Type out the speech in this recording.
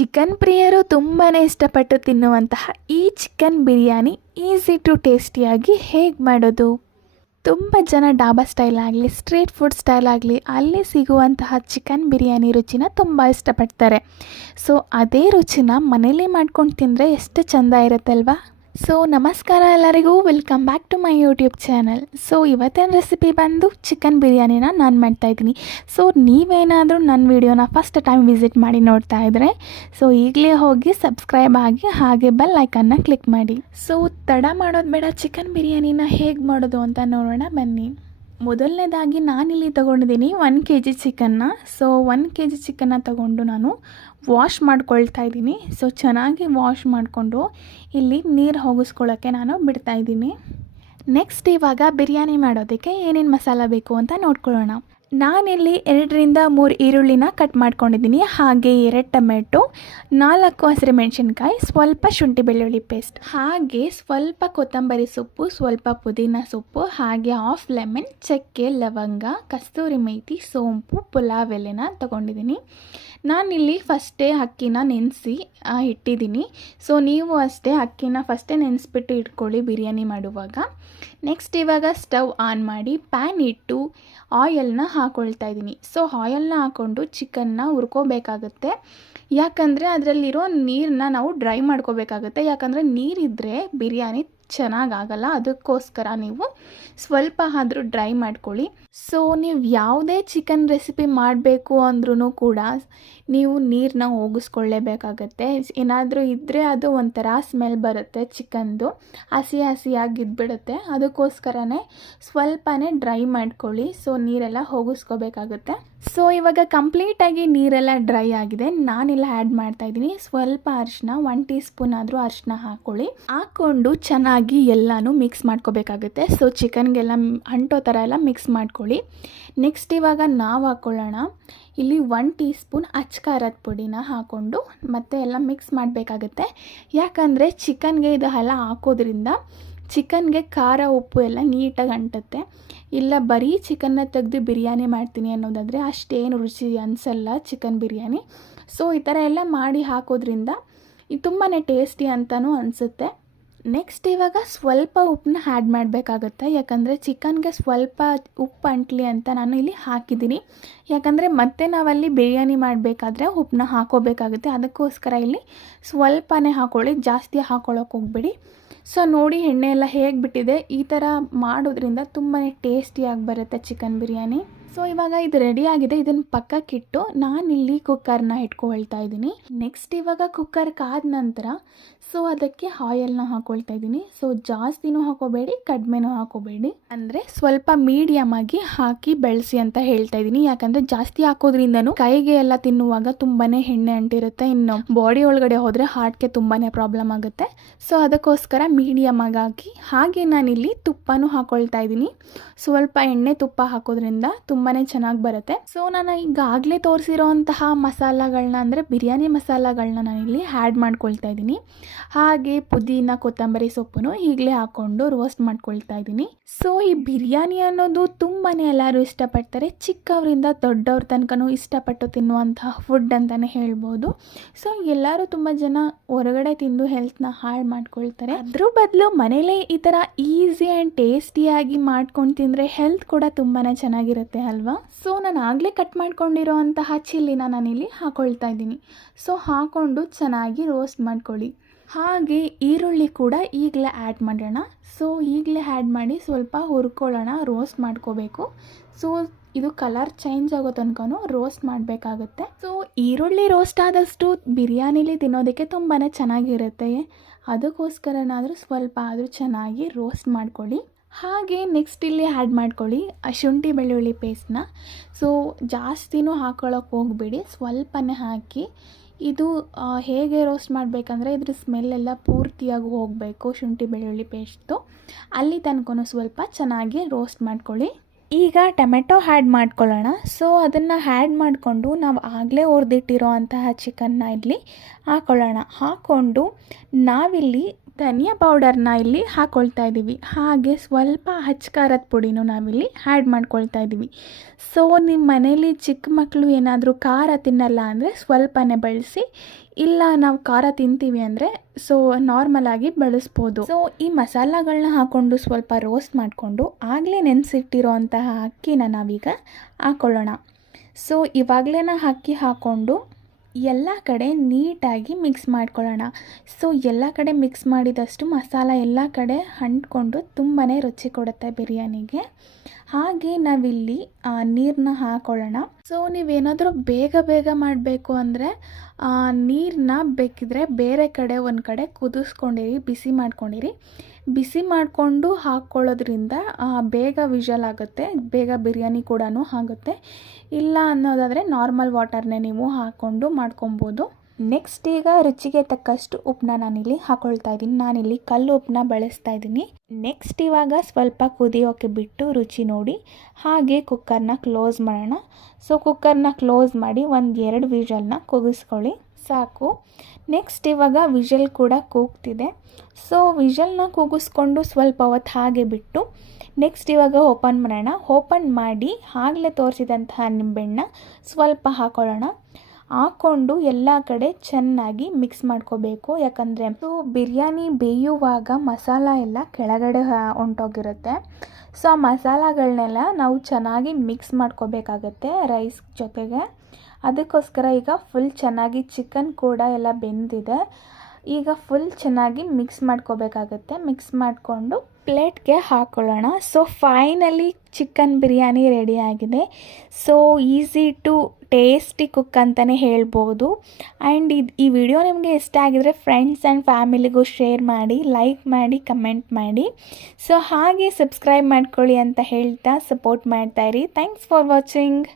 Chicken ಪ್ರಿಯರು ತುಂಬಾ ಇಷ್ಟಪಟ್ಟು ತಿನ್ನುವಂತಹ ಈ ಚಿಕನ್ ಬಿರಿಯಾನಿ ಈಸಿ ಟು ಟೇಸ್ಟಿಯಾಗಿ ಹೇಗೆ ಮಾಡೋದು? ತುಂಬ ಜನ ಡಾಬಾ ಸ್ಟೈಲ್ ಆಗಲಿ ಸ್ಟ್ರೀಟ್ ಫುಡ್ ಸ್ಟೈಲ್ ಆಗಲಿ ಅಲ್ಲಿ ಸಿಗುವಂತಹ ಚಿಕನ್ ಬಿರಿಯಾನಿ ರುಚಿನ ತುಂಬ ಇಷ್ಟಪಡ್ತಾರೆ. ಸೊ ಅದೇ ರುಚಿನ ಮನೇಲಿ ಮಾಡ್ಕೊಂಡು ತಿಂದರೆ ಎಷ್ಟು ಚೆಂದ ಇರುತ್ತಲ್ವಾ? ಸೊ ನಮಸ್ಕಾರ ಎಲ್ಲರಿಗೂ, welcome back to my YouTube channel. So ಇವತ್ತಿನ ರೆಸಿಪಿ ಬಂದು ಚಿಕನ್ ಬಿರಿಯಾನಿನ ನಾನು ಮಾಡ್ತಾಯಿದ್ದೀನಿ. ಸೊ ನೀವೇನಾದರೂ ನನ್ನ ವಿಡಿಯೋನ ಫಸ್ಟ್ ಟೈಮ್ ವಿಸಿಟ್ ಮಾಡಿ ನೋಡ್ತಾ ಇದ್ದರೆ ಸೊ ಈಗಲೇ ಹೋಗಿ ಸಬ್ಸ್ಕ್ರೈಬ್ ಆಗಿ ಹಾಗೆ ಬೆಲ್ ಐಕನ್ನ ಕ್ಲಿಕ್ ಮಾಡಿ. ಸೊ ತಡ ಮಾಡೋದು ಬೇಡ, ಚಿಕನ್ ಬಿರಿಯಾನಿನ ಹೇಗೆ ಮಾಡೋದು ಅಂತ ನೋಡೋಣ ಬನ್ನಿ. ಮೊದಲನೇದಾಗಿ ನಾನಿಲ್ಲಿ ತೊಗೊಂಡಿದ್ದೀನಿ 1 kg ಚಿಕನ್ನ. ಸೊ 1 kg ಚಿಕನ್ನ ತೊಗೊಂಡು ನಾನು ವಾಶ್ ಮಾಡ್ಕೊಳ್ತಾ ಇದ್ದೀನಿ. ಸೊ ಚೆನ್ನಾಗಿ ವಾಶ್ ಮಾಡಿಕೊಂಡು ಇಲ್ಲಿ ನೀರು ಹೋಗಿಸ್ಕೊಳ್ಳೋಕ್ಕೆ ನಾನು ಬಿಡ್ತಾಯಿದ್ದೀನಿ. ನೆಕ್ಸ್ಟ್ ಇವಾಗ ಬಿರಿಯಾನಿ ಮಾಡೋದಕ್ಕೆ ಏನೇನು ಮಸಾಲ ಬೇಕು ಅಂತ ನೋಡ್ಕೊಳ್ಳೋಣ. ನಾನಿಲ್ಲಿ 2 ರಿಂದ 3 ಈರುಳ್ಳಿನ ಕಟ್ ಮಾಡ್ಕೊಂಡಿದ್ದೀನಿ, ಹಾಗೆ 2 ಟೊಮೆಟೊ, 4 ಹಸಿರುಮೆಣಸಿನ್ಕಾಯಿ, ಸ್ವಲ್ಪ ಶುಂಠಿ ಬೆಳ್ಳುಳ್ಳಿ ಪೇಸ್ಟ್, ಹಾಗೆ ಸ್ವಲ್ಪ ಕೊತ್ತಂಬರಿ ಸೊಪ್ಪು, ಸ್ವಲ್ಪ ಪುದೀನ ಸೊಪ್ಪು, ಹಾಗೆ 1/2 ಲೆಮನ್, ಚಕ್ಕೆ, ಲವಂಗ, ಕಸ್ತೂರಿ ಮೇಥಿ, ಸೋಂಪು, ಪುಲಾವ್ ಎಲೆನ ತೊಗೊಂಡಿದ್ದೀನಿ. ನಾನಿಲ್ಲಿ ಫಸ್ಟೇ ಅಕ್ಕಿನ ನೆನೆಸಿ ಇಟ್ಟಿದ್ದೀನಿ. ಸೊ ನೀವು ಅಷ್ಟೇ ಅಕ್ಕಿನ ಫಸ್ಟೇ ನೆನೆಸ್ಬಿಟ್ಟು ಇಟ್ಕೊಳ್ಳಿ ಬಿರಿಯಾನಿ ಮಾಡುವಾಗ. ನೆಕ್ಸ್ಟ್ ಇವಾಗ ಸ್ಟವ್ ಆನ್ ಮಾಡಿ ಪ್ಯಾನ್ ಇಟ್ಟು ಆಯಲ್ನ ಹಾಕ್ಕೊಳ್ತಾ ಇದ್ದೀನಿ. ಸೊ ಆಯಲ್ನ ಹಾಕ್ಕೊಂಡು ಚಿಕನ್ನ ಹುರ್ಕೋಬೇಕಾಗುತ್ತೆ. ಯಾಕಂದರೆ ಅದರಲ್ಲಿರೋ ನೀರನ್ನ ನಾವು ಡ್ರೈ ಮಾಡ್ಕೋಬೇಕಾಗುತ್ತೆ. ಯಾಕಂದರೆ ನೀರಿದ್ದರೆ ಬಿರಿಯಾನಿ ಚೆನ್ನಾಗಾಗಲ್ಲ, ಅದಕ್ಕೋಸ್ಕರ ನೀವು ಸ್ವಲ್ಪ ಆದರೂ ಡ್ರೈ ಮಾಡ್ಕೊಳ್ಳಿ. ಸೊ ನೀವು ಯಾವುದೇ ಚಿಕನ್ ರೆಸಿಪಿ ಮಾಡಬೇಕು ಅಂದ್ರೂ ಕೂಡ ನೀವು ನೀರನ್ನ ಹೋಗಿಸ್ಕೊಳ್ಳೇಬೇಕಾಗತ್ತೆ. ಏನಾದರೂ ಇದ್ದರೆ ಅದು ಒಂಥರ ಸ್ಮೆಲ್ ಬರುತ್ತೆ, ಚಿಕನ್ದು ಹಸಿಯಾಗಿ ಇದ್ಬಿಡುತ್ತೆ. ಅದಕ್ಕೋಸ್ಕರನೇ ಸ್ವಲ್ಪನೇ ಡ್ರೈ ಮಾಡ್ಕೊಳ್ಳಿ. ಸೊ ನೀರೆಲ್ಲ ಹೋಗಿಸ್ಕೋಬೇಕಾಗುತ್ತೆ. ಸೊ ಇವಾಗ ಕಂಪ್ಲೀಟಾಗಿ ನೀರೆಲ್ಲ ಡ್ರೈ ಆಗಿದೆ. ನಾನೆಲ್ಲ ಆ್ಯಡ್ ಮಾಡ್ತಾಯಿದ್ದೀನಿ ಸ್ವಲ್ಪ ಅರಿಶಿನ, 1 ಟೀ ಸ್ಪೂನ್ ಆದರೂ ಅರಿಶಿನ ಹಾಕ್ಕೊಂಡು ಚೆನ್ನಾಗಿ ಎಲ್ಲನೂ ಮಿಕ್ಸ್ ಮಾಡ್ಕೋಬೇಕಾಗುತ್ತೆ. ಸೊ ಚಿಕನ್ಗೆಲ್ಲ ಅಂಟೋ ಥರ ಎಲ್ಲ ಮಿಕ್ಸ್ ಮಾಡ್ಕೊಳ್ಳಿ. ನೆಕ್ಸ್ಟ್ ಇವಾಗ ನಾವು ಹಾಕ್ಕೊಳ್ಳೋಣ ಇಲ್ಲಿ 1 ಟೀ ಸ್ಪೂನ್ ಅಚ್ಕಾರದ ಪುಡಿನ ಹಾಕ್ಕೊಂಡು ಮತ್ತೆ ಎಲ್ಲ ಮಿಕ್ಸ್ ಮಾಡಬೇಕಾಗುತ್ತೆ. ಯಾಕಂದರೆ ಚಿಕನ್ಗೆ ಇದು ಎಲ್ಲ ಹಾಕೋದ್ರಿಂದ ಚಿಕನ್ಗೆ ಖಾರ ಉಪ್ಪು ಎಲ್ಲ ನೀಟಾಗಿ ಅಂಟುತ್ತೆ. ಇಲ್ಲ ಬರೀ ಚಿಕನ್ನ ತೆಗೆದು ಬಿರಿಯಾನಿ ಮಾಡ್ತೀನಿ ಅನ್ನೋದಾದರೆ ಅಷ್ಟೇನು ರುಚಿ ಅನಿಸಲ್ಲ ಚಿಕನ್ ಬಿರಿಯಾನಿ. ಸೊ ಈ ಥರ ಎಲ್ಲ ಮಾಡಿ ಹಾಕೋದ್ರಿಂದ ಇದು ತುಂಬಾ ಟೇಸ್ಟಿ ಅಂತಲೂ ಅನಿಸುತ್ತೆ. ನೆಕ್ಸ್ಟ್ ಇವಾಗ ಸ್ವಲ್ಪ ಉಪ್ಪನ್ನ ಆ್ಯಡ್ ಮಾಡಬೇಕಾಗುತ್ತೆ. ಯಾಕಂದರೆ ಚಿಕನ್ಗೆ ಸ್ವಲ್ಪ ಉಪ್ಪು ಅಂಟ್ಲಿ ಅಂತ ನಾನು ಇಲ್ಲಿ ಹಾಕಿದ್ದೀನಿ. ಯಾಕಂದರೆ ಮತ್ತೆ ನಾವಲ್ಲಿ ಬಿರಿಯಾನಿ ಮಾಡಬೇಕಾದ್ರೆ ಉಪ್ಪನ್ನ ಹಾಕೋಬೇಕಾಗುತ್ತೆ. ಅದಕ್ಕೋಸ್ಕರ ಇಲ್ಲಿ ಸ್ವಲ್ಪನೇ ಹಾಕ್ಕೊಳ್ಳಿ, ಜಾಸ್ತಿ ಹಾಕ್ಕೊಳ್ಳೋಕೆ ಹೋಗ್ಬೇಡಿ. ಸೊ ನೋಡಿ ಎಣ್ಣೆ ಎಲ್ಲ ಹೇಗೆ ಬಿಟ್ಟಿದೆ. ಈ ಥರ ಮಾಡೋದ್ರಿಂದ ತುಂಬಾ ಟೇಸ್ಟಿಯಾಗಿ ಬರುತ್ತೆ ಚಿಕನ್ ಬಿರಿಯಾನಿ. ಸೊ ಇವಾಗ ಇದು ರೆಡಿ ಆಗಿದೆ. ಇದನ್ನು ಪಕ್ಕಕ್ಕಿಟ್ಟು ನಾನಿಲ್ಲಿ ಕುಕ್ಕರ್ನ ಇಟ್ಕೊಳ್ತಾ ಇದ್ದೀನಿ. ನೆಕ್ಸ್ಟ್ ಇವಾಗ ಕುಕ್ಕರ್ ಕಾದ ನಂತರ ಸೊ ಅದಕ್ಕೆ ಆಯಲ್ನ ಹಾಕ್ಕೊಳ್ತಾ ಇದ್ದೀನಿ. ಸೊ ಜಾಸ್ತಿನೂ ಹಾಕೋಬೇಡಿ, ಕಡಿಮೆನೂ ಹಾಕೋಬೇಡಿ, ಅಂದರೆ ಸ್ವಲ್ಪ ಮೀಡಿಯಮ್ ಆಗಿ ಹಾಕಿ ಬೆಳೆಸಿ ಅಂತ ಹೇಳ್ತಾ ಇದ್ದೀನಿ. ಯಾಕಂದರೆ ಜಾಸ್ತಿ ಹಾಕೋದ್ರಿಂದನೂ ಕೈಗೆ ಎಲ್ಲ ತಿನ್ನುವಾಗ ತುಂಬಾ ಎಣ್ಣೆ ಅಂಟಿರುತ್ತೆ. ಇನ್ನು ಬಾಡಿ ಒಳಗಡೆ ಹೋದರೆ ಹಾರ್ಟ್ಗೆ ತುಂಬಾ ಪ್ರಾಬ್ಲಮ್ ಆಗುತ್ತೆ. ಸೊ ಅದಕ್ಕೋಸ್ಕರ ಮೀಡಿಯಮ್ ಆಗಿ ಹಾಕಿ, ಹಾಗೆ ನಾನಿಲ್ಲಿ ತುಪ್ಪನೂ ಹಾಕ್ಕೊಳ್ತಾ ಇದ್ದೀನಿ. ಸ್ವಲ್ಪ ಎಣ್ಣೆ ತುಪ್ಪ ಹಾಕೋದ್ರಿಂದ ತುಂಬಾ ಚೆನ್ನಾಗಿ ಬರುತ್ತೆ. ಸೊ ನಾನು ಈಗಾಗಲೇ ತೋರಿಸಿರೋಂತಹ ಮಸಾಲಗಳನ್ನ, ಅಂದರೆ ಬಿರಿಯಾನಿ ಮಸಾಲಗಳನ್ನ ನಾನಿಲ್ಲಿ ಆ್ಯಡ್ ಮಾಡ್ಕೊಳ್ತಾ ಇದ್ದೀನಿ. ಹಾಗೆ ಪುದೀನ, ಕೊತ್ತಂಬರಿ ಸೊಪ್ಪನ್ನು ಈಗಲೇ ಹಾಕ್ಕೊಂಡು ರೋಸ್ಟ್ ಮಾಡ್ಕೊಳ್ತಾ ಇದ್ದೀನಿ. ಸೊ ಈ ಬಿರಿಯಾನಿ ಅನ್ನೋದು ತುಂಬಾ ಎಲ್ಲರೂ ಇಷ್ಟಪಡ್ತಾರೆ. ಚಿಕ್ಕವರಿಂದ ದೊಡ್ಡವ್ರ ತನಕನೂ ಇಷ್ಟಪಟ್ಟು ತಿನ್ನುವಂತಹ ಫುಡ್ ಅಂತಲೇ ಹೇಳ್ಬೋದು. ಸೊ ಎಲ್ಲರೂ ತುಂಬ ಜನ ಹೊರಗಡೆ ತಿಂದು ಹೆಲ್ತ್ನ ಹಾಳು ಮಾಡ್ಕೊಳ್ತಾರೆ. ಅದ್ರ ಬದಲು ಮನೇಲೇ ಈ ಥರ ಈಸಿ ಆ್ಯಂಡ್ ಟೇಸ್ಟಿಯಾಗಿ ಮಾಡ್ಕೊಂಡು ತಿಂದರೆ ಹೆಲ್ತ್ ಕೂಡ ತುಂಬಾ ಚೆನ್ನಾಗಿರುತ್ತೆ ಅಲ್ವಾ? ಸೊ ನಾನು ಆಗಲೇ ಕಟ್ ಮಾಡ್ಕೊಂಡಿರೋ ಅಂತಹ ಚಿಲ್ಲಿನ ನಾನಿಲ್ಲಿ ಹಾಕ್ಕೊಳ್ತಾ ಇದ್ದೀನಿ. ಸೊ ಹಾಕ್ಕೊಂಡು ಚೆನ್ನಾಗಿ ರೋಸ್ಟ್ ಮಾಡ್ಕೊಳ್ಳಿ. ಹಾಗೆ ಈರುಳ್ಳಿ ಕೂಡ ಈಗಲೇ ಆ್ಯಡ್ ಮಾಡೋಣ. ಸೊ ಈಗಲೇ ಆ್ಯಡ್ ಮಾಡಿ ಸ್ವಲ್ಪ ಹುರ್ಕೊಳ್ಳೋಣ, ರೋಸ್ಟ್ ಮಾಡ್ಕೋಬೇಕು. ಸೊ ಇದು ಕಲರ್ ಚೇಂಜ್ ಆಗೋ ತನಕನೂ ರೋಸ್ಟ್ ಮಾಡಬೇಕಾಗುತ್ತೆ. ಸೊ ಈರುಳ್ಳಿ ರೋಸ್ಟ್ ಆದಷ್ಟು ಬಿರಿಯಾನಿಲಿ ತಿನ್ನೋದಕ್ಕೆ ತುಂಬಾ ಚೆನ್ನಾಗಿರುತ್ತೆ. ಅದಕ್ಕೋಸ್ಕರನಾದರೂ ಸ್ವಲ್ಪ ಆದರೂ ಚೆನ್ನಾಗಿ ರೋಸ್ಟ್ ಮಾಡ್ಕೊಳ್ಳಿ. ಹಾಗೆ ನೆಕ್ಸ್ಟ್ ಇಲ್ಲಿ ಆ್ಯಡ್ ಮಾಡ್ಕೊಳ್ಳಿ ಶುಂಠಿ ಬೆಳ್ಳುಳ್ಳಿ ಪೇಸ್ಟ್ನ. ಸೊ ಜಾಸ್ತಿನೂ ಹಾಕ್ಕೊಳ್ಳೋಕೆ ಹೋಗಬೇಡಿ, ಸ್ವಲ್ಪನೇ ಹಾಕಿ. ಇದು ಹೇಗೆ ರೋಸ್ಟ್ ಮಾಡಬೇಕಂದ್ರೆ ಇದ್ರ ಸ್ಮೆಲ್ಲೆಲ್ಲ ಪೂರ್ತಿಯಾಗಿ ಹೋಗಬೇಕು ಶುಂಠಿ ಬೆಳ್ಳುಳ್ಳಿ ಪೇಸ್ಟ್ದು. ಅಲ್ಲಿ ತನಕ ಸ್ವಲ್ಪ ಚೆನ್ನಾಗಿ ರೋಸ್ಟ್ ಮಾಡ್ಕೊಳ್ಳಿ. ಈಗ ಟೊಮೆಟೊ ಆ್ಯಡ್ ಮಾಡ್ಕೊಳ್ಳೋಣ. ಸೊ ಅದನ್ನು ಆ್ಯಡ್ ಮಾಡಿಕೊಂಡು ನಾವು ಆಗಲೇ ಹುರಿದಿಟ್ಟಿರೋ ಅಂತಹ ಚಿಕನ್ನ ಇಲ್ಲಿ ಹಾಕ್ಕೊಳ್ಳೋಣ. ಹಾಕ್ಕೊಂಡು ನಾವಿಲ್ಲಿ ಧನಿಯಾ ಪೌಡರ್ನ ಇಲ್ಲಿ ಹಾಕ್ಕೊಳ್ತಾ ಇದ್ದೀವಿ. ಹಾಗೆ ಸ್ವಲ್ಪ ಖಾರದ ಪುಡಿನೂ ನಾವಿಲ್ಲಿ ಆ್ಯಡ್ ಮಾಡ್ಕೊಳ್ತಾ ಇದ್ದೀವಿ. ಸೊ ನಿಮ್ಮ ಮನೇಲಿ ಚಿಕ್ಕ ಮಕ್ಕಳು ಏನಾದರೂ ಖಾರ ತಿನ್ನಲ್ಲ ಅಂದರೆ ಸ್ವಲ್ಪನೇ ಬಳಸಿ, ಇಲ್ಲ ನಾವು ಖಾರ ತಿಂತೀವಿ ಅಂದರೆ ಸೊ ನಾರ್ಮಲಾಗಿ ಬಳಸ್ಬೋದು. ಸೊ ಈ ಮಸಾಲಗಳನ್ನ ಹಾಕ್ಕೊಂಡು ಸ್ವಲ್ಪ ರೋಸ್ಟ್ ಮಾಡಿಕೊಂಡು ಆಗಲೇ ನೆನೆಸಿಟ್ಟಿರೋ ಅಂತಹ ಅಕ್ಕಿನ ನಾವೀಗ ಹಾಕ್ಕೊಳ್ಳೋಣ. ಸೊ ಇವಾಗಲೇ ಅಕ್ಕಿ ಹಾಕ್ಕೊಂಡು ಎಲ್ಲ ಕಡೆ ನೀಟಾಗಿ ಮಿಕ್ಸ್ ಮಾಡ್ಕೊಳ್ಳೋಣ. ಸೊ ಎಲ್ಲ ಕಡೆ ಮಿಕ್ಸ್ ಮಾಡಿದಷ್ಟು ಮಸಾಲ ಎಲ್ಲ ಕಡೆ ಅಂಟ್ಕೊಂಡು ತುಂಬಾ ರುಚಿ ಕೊಡುತ್ತೆ ಬಿರಿಯಾನಿಗೆ. ಹಾಗೆ ನಾವಿಲ್ಲಿ ನೀರನ್ನ ಹಾಕ್ಕೊಳ್ಳೋಣ. ಸೊ ನೀವೇನಾದರೂ ಬೇಗ ಮಾಡಬೇಕು ಅಂದರೆ ನೀರನ್ನ ಬೇಕಿದ್ರೆ ಬೇರೆ ಕಡೆ ಒಂದು ಕಡೆ ಕುದಿಸ್ಕೊಂಡಿರಿ, ಬಿಸಿ ಮಾಡ್ಕೊಂಡಿರಿ. ಬಿಸಿ ಮಾಡಿಕೊಂಡು ಹಾಕ್ಕೊಳ್ಳೋದ್ರಿಂದ ಬೇಗ ವಿಷಲ್ ಆಗುತ್ತೆ, ಬೇಗ ಬಿರಿಯಾನಿ ಕೂಡ ಆಗುತ್ತೆ. ಇಲ್ಲ ಅನ್ನೋದಾದರೆ ನಾರ್ಮಲ್ ವಾಟರ್ನೇ ನೀವು ಹಾಕ್ಕೊಂಡು ಮಾಡ್ಕೊಬೋದು. ನೆಕ್ಸ್ಟ್ ಈಗ ರುಚಿಗೆ ತಕ್ಕಷ್ಟು ಉಪ್ಪನ್ನ ನಾನಿಲ್ಲಿ ಹಾಕ್ಕೊಳ್ತಾ ಇದ್ದೀನಿ. ನಾನಿಲ್ಲಿ ಕಲ್ಲು ಉಪ್ಪನ್ನ ಬಳಸ್ತಾ ಇದ್ದೀನಿ. ನೆಕ್ಸ್ಟ್ ಇವಾಗ ಸ್ವಲ್ಪ ಕುದಿಯೋಕ್ಕೆ ಬಿಟ್ಟು ರುಚಿ ನೋಡಿ ಹಾಗೆ ಕುಕ್ಕರ್ನ ಕ್ಲೋಸ್ ಮಾಡೋಣ. ಸೊ ಕುಕ್ಕರ್ನ ಕ್ಲೋಸ್ ಮಾಡಿ 1-2 ವಿಷಲ್ನ ಕೂಗಿಸ್ಕೊಳ್ಳಿ ಸಾಕು. ನೆಕ್ಸ್ಟ್ ಇವಾಗ ವಿಷಲ್ ಕೂಡ ಕೂಗ್ತಿದೆ. ಸೊ ವಿಷಲ್ನ ಕೂಗಿಸ್ಕೊಂಡು ಸ್ವಲ್ಪ ಹೊತ್ತು ಹಾಗೆ ಬಿಟ್ಟು ನೆಕ್ಸ್ಟ್ ಇವಾಗ ಓಪನ್ ಮಾಡೋಣ. ಓಪನ್ ಮಾಡಿ ಆಗಲೇ ತೋರಿಸಿದಂತಹ ನಿಂಬೆಹಣ್ಣ ಸ್ವಲ್ಪ ಹಾಕ್ಕೊಳ್ಳೋಣ. ಹಾಕ್ಕೊಂಡು ಎಲ್ಲ ಕಡೆ ಚೆನ್ನಾಗಿ ಮಿಕ್ಸ್ ಮಾಡ್ಕೋಬೇಕು. ಯಾಕಂದರೆ ಬಿರಿಯಾನಿ ಬೇಯುವಾಗ ಮಸಾಲ ಎಲ್ಲ ಕೆಳಗಡೆ ಹೊಂಟೋಗಿರುತ್ತೆ. ಸೊ ಆ ಮಸಾಲಗಳನ್ನೆಲ್ಲ ನಾವು ಚೆನ್ನಾಗಿ ಮಿಕ್ಸ್ ಮಾಡ್ಕೋಬೇಕಾಗತ್ತೆ ರೈಸ್ ಜೊತೆಗೆ. ಅದಕ್ಕೋಸ್ಕರ ಈಗ ಫುಲ್ ಚೆನ್ನಾಗಿ ಚಿಕನ್ ಕೂಡ ಎಲ್ಲ ಬೆಂದಿದೆ. ಈಗ ಫುಲ್ ಚೆನ್ನಾಗಿ ಮಿಕ್ಸ್ ಮಾಡ್ಕೋಬೇಕಾಗತ್ತೆ. ಮಿಕ್ಸ್ ಮಾಡಿಕೊಂಡು ಪ್ಲೇಟ್ಗೆ ಹಾಕ್ಕೊಳ್ಳೋಣ. So finally chicken biryani ready ಆಗಿದೆ. So easy to tasty cook ಅಂತಲೇ ಹೇಳ್ಬೋದು. ಆ್ಯಂಡ್ ಈ ವಿಡಿಯೋ ನಿಮಗೆ ಇಷ್ಟ ಆಗಿದರೆ ಫ್ರೆಂಡ್ಸ್ ಆ್ಯಂಡ್ ಫ್ಯಾಮಿಲಿಗೂ ಶೇರ್ ಮಾಡಿ, ಲೈಕ್ ಮಾಡಿ, ಕಮೆಂಟ್ ಮಾಡಿ. ಸೊ ಹಾಗೆ ಸಬ್ಸ್ಕ್ರೈಬ್ ಮಾಡ್ಕೊಳ್ಳಿ ಅಂತ ಹೇಳ್ತಾ ಸಪೋರ್ಟ್ ಮಾಡ್ತಾಯಿರಿ. Thanks for watching.